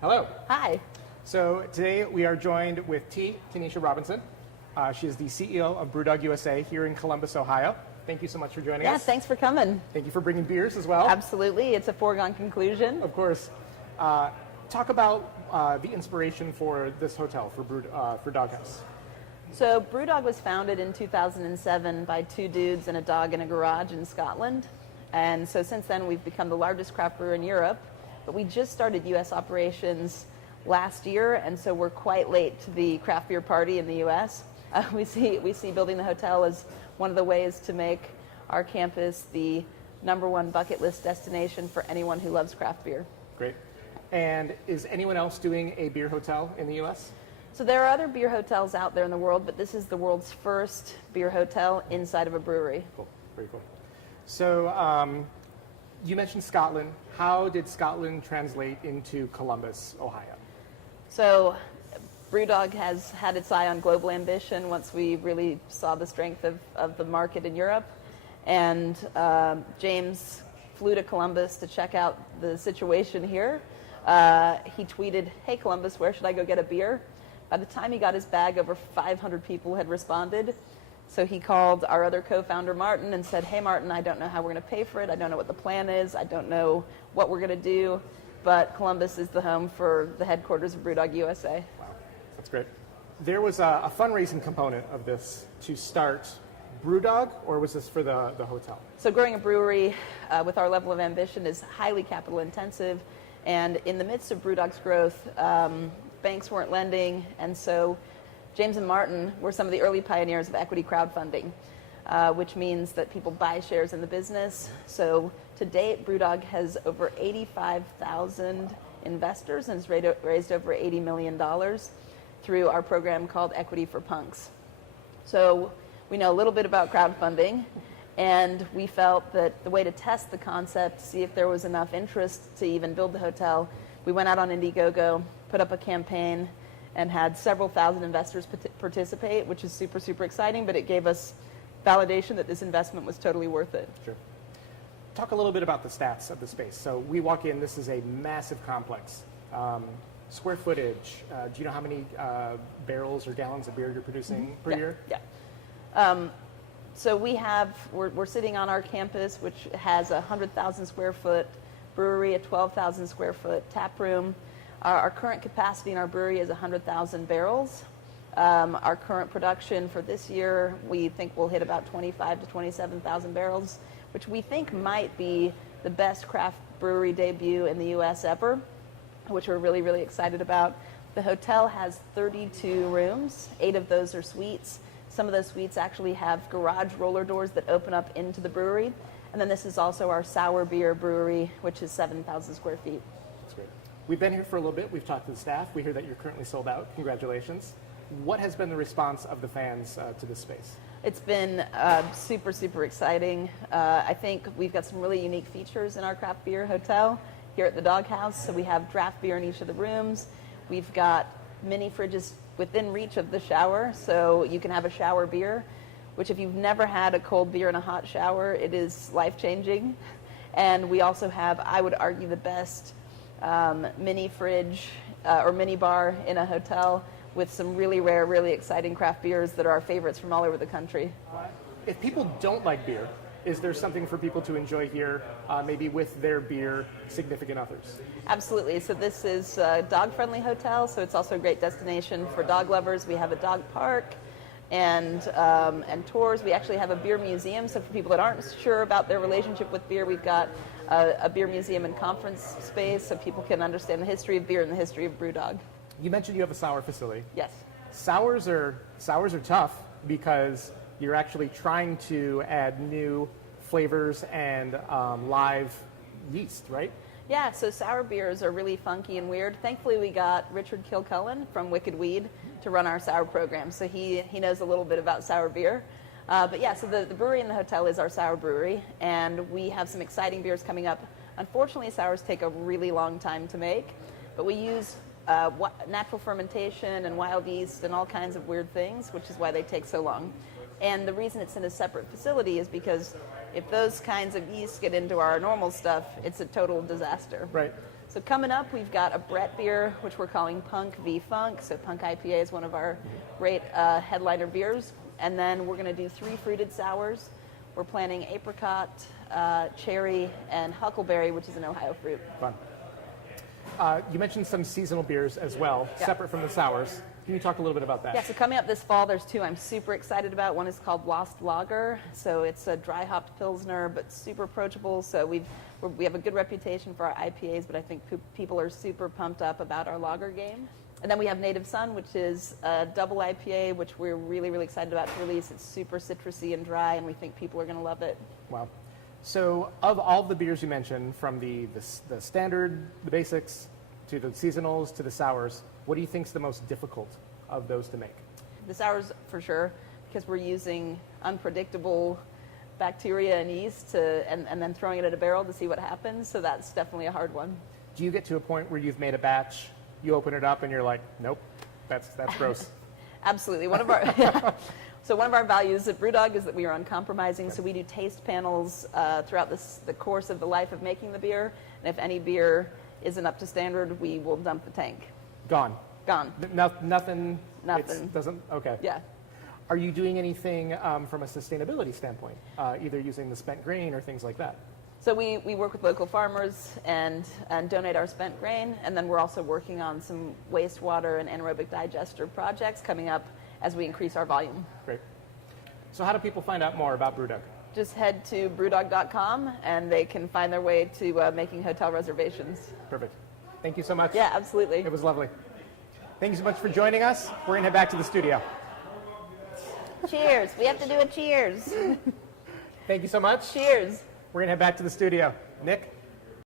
Hello. Hi. So today we are joined with Tanisha Robinson. She is the CEO of Brewdog USA here in Columbus, Ohio. Thank you so much for joining us. Yeah, thanks for coming. Thank you for bringing beers as well. Absolutely. It's a foregone conclusion. Of course. Talk about the inspiration for this hotel, for Doghouse. So Brewdog was founded in 2007 by two dudes and a dog in a garage in Scotland. And so since then, we've become the largest craft brewer in Europe. But we just started U.S. operations last year, and so we're quite late to the craft beer party in the U.S. We see building the hotel as one of the ways to make our campus the #1 bucket list destination for anyone who loves craft beer. Great. And is anyone else doing a beer hotel in the U.S.? So there are other beer hotels out there in the world, but this is the world's first beer hotel inside of a brewery. Cool. Very cool. So you mentioned Scotland. How did Scotland translate into Columbus, Ohio? So Brewdog has had its eye on global ambition once we really saw the strength of the market in Europe. And James flew to Columbus to check out the situation here. He tweeted, "Hey Columbus, where should I go get a beer?" By the time he got his bag, over 500 people had responded. So he called our other co-founder, Martin, and said, "Hey Martin, I don't know how we're going to pay for it. I don't know what the plan is. I don't know what we're going to do. But Columbus is the home for the headquarters of Brewdog USA." Wow, that's great. There was a fundraising component of this to start Brewdog, or was this for the hotel? So growing a brewery with our level of ambition is highly capital intensive. And in the midst of Brewdog's growth, banks weren't lending. And so James and Martin were some of the early pioneers of equity crowdfunding, which means that people buy shares in the business. So to date, Brewdog has over 85,000 investors and has raised over $80 million through our program called Equity for Punks. So we know a little bit about crowdfunding, and we felt that the way to test the concept, see if there was enough interest to even build the hotel, we went out on Indiegogo, put up a campaign, and had several thousand investors participate, which is super, super exciting, but it gave us validation that this investment was totally worth it. Sure. Talk a little bit about the stats of the space. So we walk in, this is a massive complex. Square footage, do you know how many barrels or gallons of beer you're producing per year? Yeah. So we're sitting on our campus, which has a 100,000 square foot brewery, a 12,000 square foot tap room. Our current capacity in our brewery is 100,000 barrels. Our current production for this year, we think we'll hit about 25 to 27,000 barrels, which we think might be the best craft brewery debut in the U.S. ever, which we're really, really excited about. The hotel has 32 rooms. 8 of those are suites. Some of those suites actually have garage roller doors that open up into the brewery. And then this is also our sour beer brewery, which is 7,000 square feet. That's great. We've been here for a little bit. We've talked to the staff. We hear that you're currently sold out. Congratulations. What has been the response of the fans to this space? It's been super, super exciting. I think we've got some really unique features in our craft beer hotel here at the Doghouse. So we have draft beer in each of the rooms. We've got mini fridges within reach of the shower, so you can have a shower beer, which if you've never had a cold beer in a hot shower, it is life-changing. And we also have, I would argue, the best mini fridge or mini bar in a hotel with some really rare, really exciting craft beers that are our favorites from all over the country. If people don't like beer, is there something for people to enjoy here, maybe with their beer significant others? Absolutely. So this is a dog-friendly hotel, so it's also a great destination for dog lovers. We have a dog park and tours. We actually have a beer museum, so for people that aren't sure about their relationship with beer, we've got a beer museum and conference space so people can understand the history of beer and the history of Brewdog. You mentioned you have a sour facility. Yes. Sours are tough because you're actually trying to add new flavors and live yeast, right? Yeah, so sour beers are really funky and weird. Thankfully, we got Richard Kilcullen from Wicked Weed to run our sour program, so he knows a little bit about sour beer. But yeah, so the brewery in the hotel is our sour brewery, and we have some exciting beers coming up. Unfortunately, sours take a really long time to make, but we use natural fermentation and wild yeast and all kinds of weird things, which is why they take so long. And the reason it's in a separate facility is because if those kinds of yeast get into our normal stuff, it's a total disaster. Right. So So coming up, we've got a Brett beer, which we're calling Punk v Funk. So Punk IPA is one of our great headliner beers. And then we're going to do 3 fruited sours. We're planning apricot, cherry, and huckleberry, which is an Ohio fruit. Fun. You mentioned some seasonal beers as well, Yeah. separate from the sours. Can you talk a little bit about that? Yeah, so coming up this fall, there's 2 I'm super excited about. One is called Lost Lager. So it's a dry hopped Pilsner, but super approachable. So we have a good reputation for our IPAs, but I think people are super pumped up about our lager game. And then we have Native Sun, which is a double IPA, which we're really, really excited about to release. It's super citrusy and dry, and we think people are going to love it. Wow. So of all the beers you mentioned, from the standard, the basics, to the seasonals, to the sours, what do you think is the most difficult of those to make? The sours, for sure, because we're using unpredictable bacteria and yeast and then throwing it at a barrel to see what happens. So that's definitely a hard one. Do you get to a point where you've made a batch, you open it up, and you're like, nope, that's gross? Absolutely. One of our So one of our values at Brewdog is that we are uncompromising. So we do taste panels throughout the course of the life of making the beer. And if any beer isn't up to standard, we will dump the tank. Gone. Nothing. Nothing. It doesn't. Okay. Yeah. Are you doing anything from a sustainability standpoint, either using the spent grain or things like that? So we work with local farmers and donate our spent grain, and then we're also working on some wastewater and anaerobic digester projects coming up as we increase our volume. Great. So how do people find out more about Brewdog? Just head to brewdog.com and they can find their way to making hotel reservations. Perfect. Thank you so much. Yeah, absolutely. It was lovely. Thank you so much for joining us. We're going to head back to the studio. Cheers. We have to do a cheers. Thank you so much. Cheers. We're going to head back to the studio. Nick?